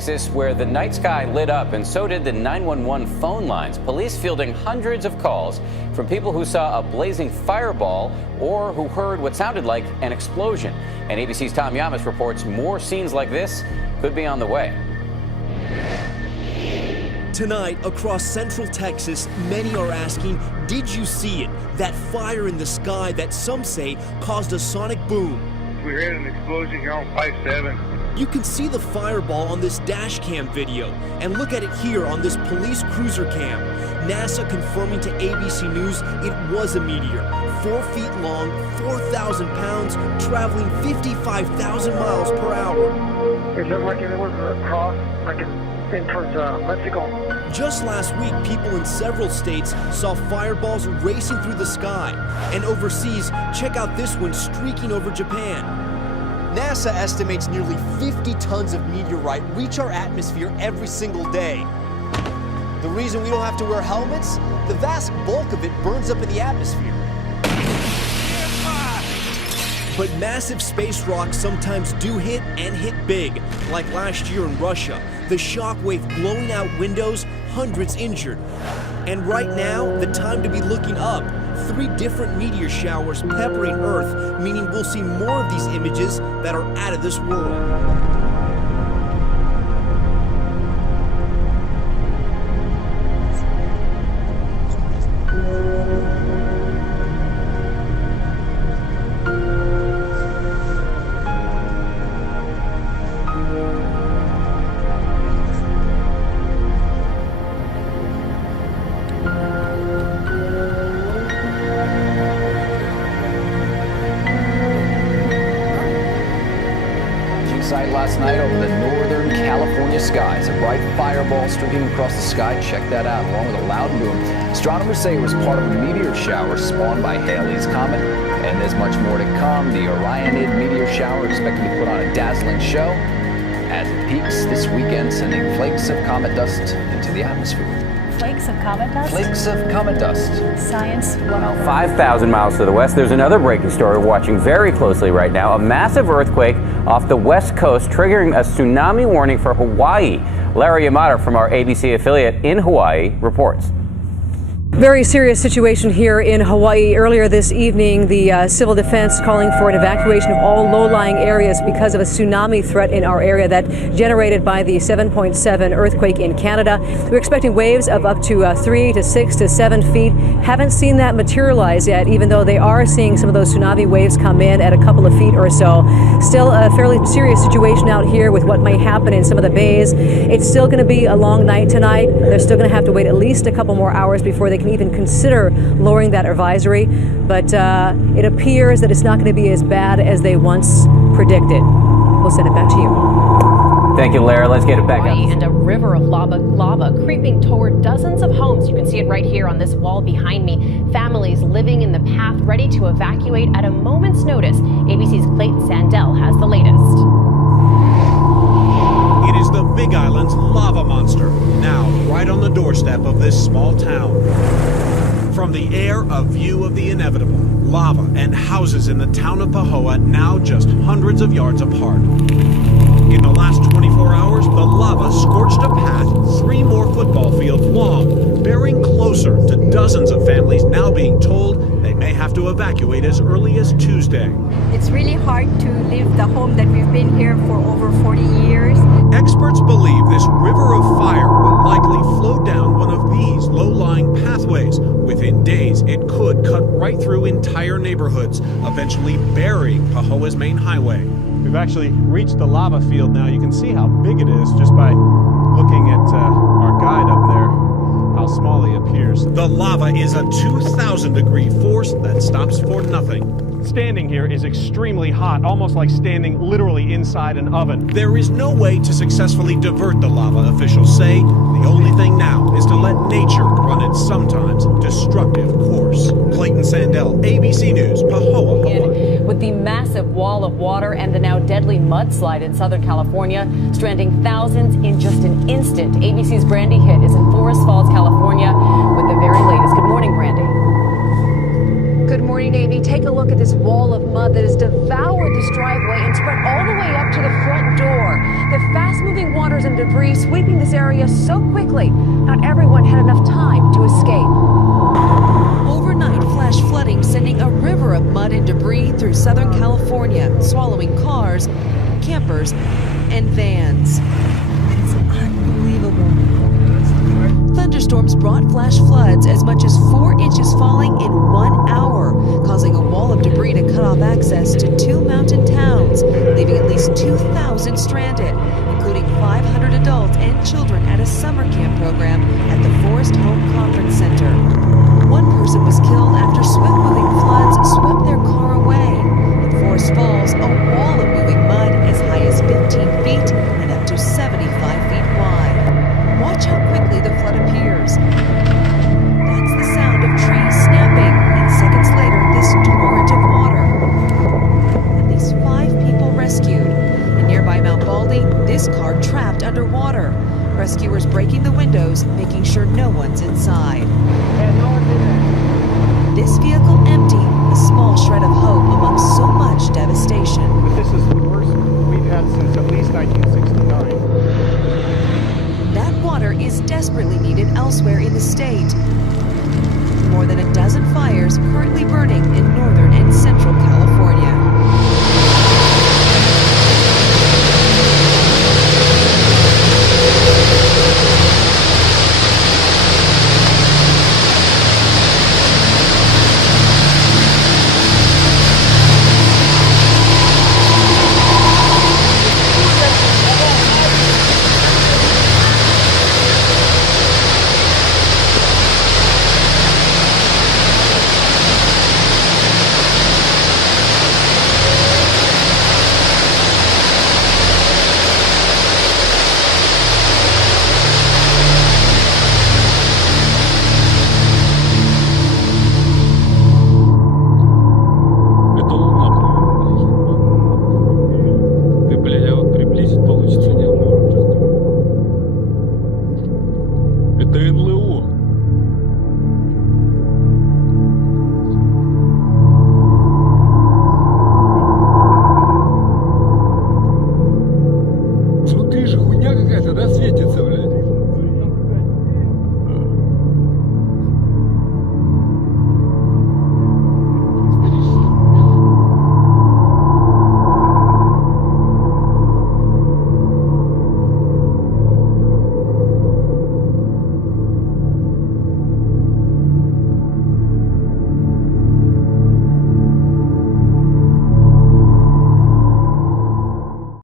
Texas, where the night sky lit up, and so did the 911 phone lines. Police fielding hundreds of calls from people who saw a blazing fireball or who heard what sounded like an explosion. And ABC's Tom Llamas reports more scenes like this could be on the way. Tonight, across central Texas, many are asking, did you see it? That fire in the sky that some say caused a sonic boom. We heard an explosion here on 5-7. You can see the fireball on this dash cam video, and look at it here on this police cruiser cam. NASA confirming to ABC News it was a meteor, 4 feet long, 4,000 pounds, traveling 55,000 miles per hour. It looked like it was across, like in towards Mexico. Just last week, people in several states saw fireballs racing through the sky. And overseas, check out this one streaking over Japan. NASA estimates nearly 50 tons of meteorite reach our atmosphere every single day. The reason we don't have to wear helmets? The vast bulk of it burns up in the atmosphere. But massive space rocks sometimes do hit and hit big, like last year in Russia. The shockwave blowing out windows, hundreds injured. And right now, the time to be looking up. 3 different meteor showers peppering Earth, meaning we'll see more of these images that are out of this world. Sight last night over the northern California skies. A bright fireball streaking across the sky. Check that out, along with a loud boom. Astronomers say it was part of a meteor shower spawned by Halley's Comet. And there's much more to come. The Orionid meteor shower expected to put on a dazzling show as it peaks this weekend, sending flakes of comet dust into the atmosphere. Flakes of comet dust? Flakes of comet dust. Science 101. 5,000 miles to the west, there's another breaking story we're watching very closely right now. A massive earthquake off the west coast triggering a tsunami warning for Hawaii. Larry Yamada from our ABC affiliate in Hawaii reports. Very serious situation here in Hawaii. Earlier this evening, the civil defense calling for an evacuation of all low-lying areas because of a tsunami threat in our area that generated by the 7.7 earthquake in Canada. We're expecting waves of up to 3 to 6 to 7 feet. Haven't seen that materialize yet, even though they are seeing some of those tsunami waves come in at a couple of feet or so. Still a fairly serious situation out here with what may happen in some of the bays. It's still going to be a long night tonight. They're still going to have to wait at least a couple more hours before they can even consider lowering that advisory, but it appears that it's not going to be as bad as they once predicted. We'll send it back to you. Thank you, Lara. Let's get it back up. And a river of lava creeping toward dozens of homes. You can see it right here on this wall behind me. Families living in the path, ready to evacuate at a moment's notice. ABC's Clayton Sandell has the latest. It is the Big Island's lava monster, now right on the doorstep of this small town. From the air, a view of the inevitable. Lava and houses in the town of Pahoa now just hundreds of yards apart. In the last 24 hours, the lava scorched a path 3 more football fields long, bearing closer to dozens of families now being told they may have to evacuate as early as Tuesday. It's really hard to leave the home that we've been here for over 40 years. Experts believe this river of fire will likely flow down one of these low-lying pathways. Within days, it could cut right through entire neighborhoods, eventually burying Pahoa's main highway. We've actually reached the lava field now. You can see how big it is just by looking at our guide up there, how small he appears. The lava is a 2,000-degree force that stops for nothing. Standing here is extremely hot, almost like standing literally inside an oven. There is no way to successfully divert the lava, officials say. The only thing now is to let nature run its sometimes destructive course. Clayton Sandell, ABC News, Pahoa, Hawaii. With the massive wall of water and the now deadly mudslide in Southern California, stranding thousands in just an instant. ABC's Brandy Hitt is in Forest Falls, California, with the very latest. Good morning, Brandy. Good morning, Amy. Take a look at this wall of mud that has devoured with this driveway and spread all the way up to the front door. The fast-moving waters and debris sweeping this area so quickly, not everyone had enough time to escape. Overnight flash flooding sending a river of mud and debris through Southern California, swallowing cars, campers, and vans. It's unbelievable. Thunderstorms brought flash floods, as much as 4 inches falling in 1 hour, causing a wall of debris to cut off access to 2 mountain towns, leaving at least 2,000 stranded, including 500 adults and children at a summer camp program at the Forest Home Conference Center.